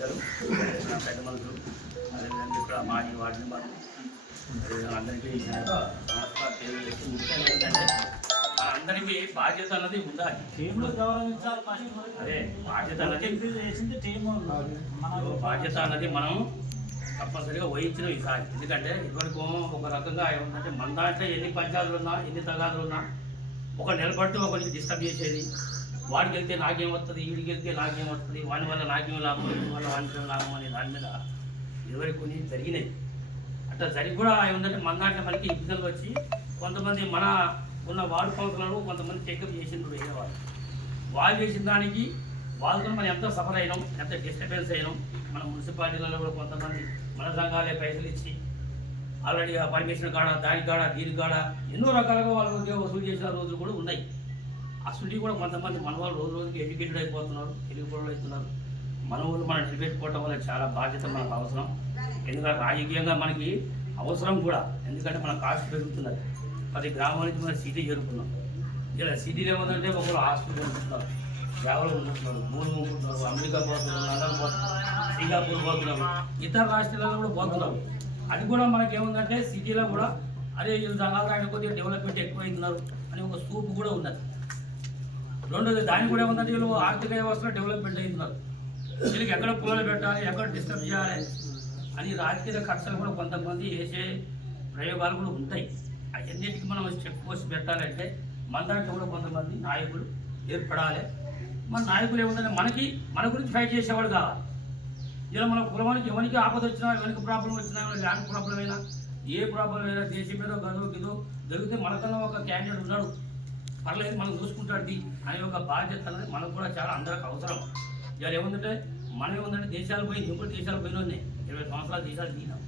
పెద్దలు పెద్ద మనుషులు అదేవిధంగా ఇక్కడ మాజీ వార్డు మెంబర్లు అందరికీ నమస్కారం తెలియజేస్తూ ముఖ్యంగా ఏంటంటే అందరికీ బాధ్యత అన్నది ఉండాలి. అదే బాధ్యత అన్నది మనం తప్పనిసరిగా వహించిన ఈసారి. ఎందుకంటే ఇదివరకు ఒక రకంగా ఏమంటే మన దాంట్లో ఎన్ని పంచాయతీలు ఉన్నా ఎన్ని తగాదులు ఉన్నా ఒక నిలబట్టు ఒకరికి డిస్టర్బ్ చేసేది. వాడికి వెళ్తే నాకేం వస్తుంది, వీడికి వెళ్తే నాకేం వస్తుంది, వాడి వల్ల నాకేం లాభం, వీడి వల్ల వాడికి లాభం అనే దాని మీద ఇదివరకు కొన్ని జరిగినాయి. అట్లా జరిగి కూడా ఏమంటే మన దాంట్లో మనకి ఇబ్బందులు వచ్చి కొంతమంది మన ఉన్న వార్డు కౌన్సిలర్లు కొంతమంది చెకప్ చేసిండ్రు వేరేవాళ్ళు. వాళ్ళు చేసిన దానికి వాళ్ళతో మనం ఎంత సఫర్ అయినాం, ఎంత డిస్టర్బెన్స్ అయినాం. మన మున్సిపాలిటీలలో కూడా కొంతమంది మన సంఘాలే పైసలు ఇచ్చి ఆల్రెడీ ఆ పర్మిషన్ కాడ దాని కాడ దీని కాడ ఎన్నో రకాలుగా వాళ్ళు వసూలు చేసిన రోజులు కూడా ఉన్నాయి. అసలు కూడా కొంతమంది మన వాళ్ళు రోజు రోజుకి ఎడ్యుకేటెడ్ అయిపోతున్నారు, తెలుగుపరులు అవుతున్నారు. మన వాళ్ళు మనం నిలబెట్టుకోవటం వల్ల చాలా బాధ్యత మనకు అవసరం. ఎందుకంటే రాజకీయంగా మనకి అవసరం కూడా. ఎందుకంటే మన కాస్ట్ పెరుగుతున్నది. 10 గ్రామాల నుంచి మన సిటీ చేరుకున్నాం. ఇలా సిటీలో ఏమంటే ఒకరు హాస్పిటల్ ఉంటున్నారు, సేవలు ఉంటున్నారు, భూములు ఉంటున్నారు, అమెరికా పోతున్నారు, లండన్ పోతున్నారు, సింగపూర్ పోతున్నారు, ఇతర రాష్ట్రాలలో కూడా పోతున్నారు. అది కూడా మనకి ఏముందంటే సిటీలో కూడా అదే సంఘాలు ఆయన కొద్దిగా డెవలప్మెంట్ ఎక్కువైతున్నారు అని ఒక స్కూప్ కూడా ఉన్నది. రెండోది దాని కూడా ఏముందంటే వీళ్ళు ఆర్థిక వ్యవస్థలో డెవలప్మెంట్ అవుతున్నారు. వీళ్ళకి ఎక్కడ పొలాలు పెట్టాలి, ఎక్కడ డిస్టర్బ్ చేయాలి అని రాజకీయ కక్షలు కూడా కొంతమంది వేసే ప్రయోగాలు కూడా ఉంటాయి. అన్నిటికీ మనం చెక్ పోస్ట్ పెట్టాలంటే మన దాంట్లో కూడా కొంతమంది నాయకులు ఏర్పడాలి. మన నాయకులు ఏముందంటే మన గురించి ఫైట్ చేసేవాడు కావాలి. ఇలా మన కులమానికి ఎవరికి ఆపద వచ్చినా, ఎవరికి ప్రాబ్లం వచ్చినా, ల్యాండ్ ప్రాబ్లం అయినా, ఏ ప్రాబ్లం అయినా, దేశం మీద గదో గిదో జరిగితే మనకన్నా ఒక క్యాండిడేట్ ఉన్నాడు, పర్లేదు మనం చూసుకుంటాడు అనే ఒక బాధ్యత అనేది మనకు కూడా చాలా అందరికి అవసరం. ఇలా ఏముందంటే మనం ఏముందంటే దేశాలు పోయి ఇంకొక దేశాలు పోయిన 20 సంవత్సరాలు దేశాలు దిగినాం.